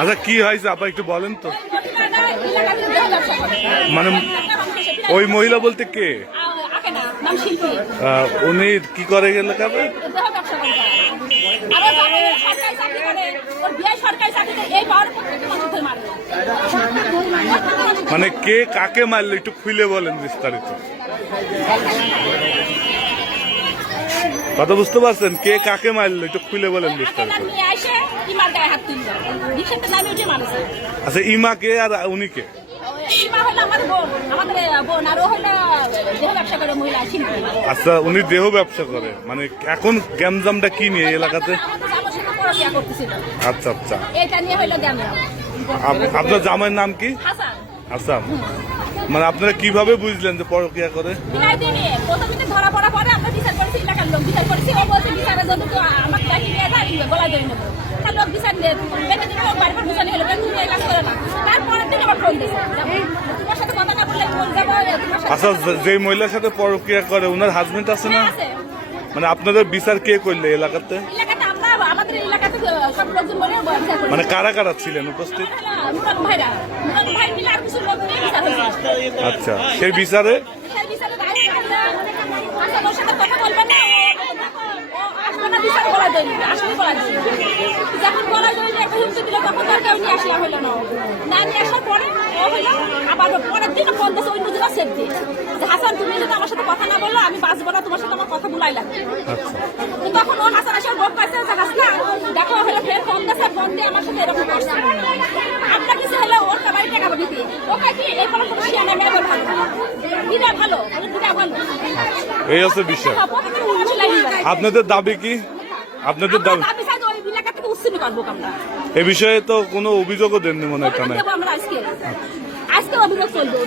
আচ্ছা কি হয়েছে আপা একটু বলেন তো, মানে ওই মহিলা বলতে কে? উনি কি করে গেলে কাবে? মানে কে কাকে মারলো একটু খুলে বলেন বিস্তারিত। কথা বুঝতে পারছেন? কে কাকে মারলো একটু খুলে বলেন বিস্তারিত। আচ্ছা ইমা কে আর উনি কে? আচ্ছা উনি দেহ ব্যবসা করে, মানে এখন গ্যামজামটা কি নিয়ে এলাকাতে? আচ্ছা আচ্ছা, আপনার জামাইয়ের নাম কি? হাসান। মানে আপনারা কিভাবে বুঝলেন যে পরকিয়া করে? আচ্ছা যে মহিলার সাথে পরকিয়া করে ওনার হাজবেন্ড আছে না? মানে আপনাদের বিচার কে করলে এলাকাতে? মানে কারা কারা ছিলেন উপস্থিত? আচ্ছা সেই বিচারে যখন বলা যায় যে হুমকি দিল তখন তার কেউ নিয়ে আসলা হলো না, না নিয়ে আসার পরে ও হলো আবার পরের দিন ফোন দিয়েছে অন্য দিনও সেফ দিয়ে যে হাসান তুমি যদি আমার সাথে কথা না বললো আমি বাঁচবো না, তোমার সাথে আমার কথা বুলাই লাগবে। তখন ও হাসান আসার ভোগ পাইছে যে হাসনা দেখো হলো ফের ফোন দিয়েছে, ফোন দিয়ে আমার সাথে এরকম করছে। আপনার কিছু হলো ওর বাড়ি টাকা দিতে ও কি এই ফলে কোনো শিয়ানা মেয়ে ভালো দিদা ভালো দিদা ভালো, এই হচ্ছে বিষয়। আপনাদের দাবি কি? আপনাদের দাবি এ বিষয়ে তো কোনো অভিযোগও দেননি মনে হয় থানায়। আজকে অভিযোগ চলবে।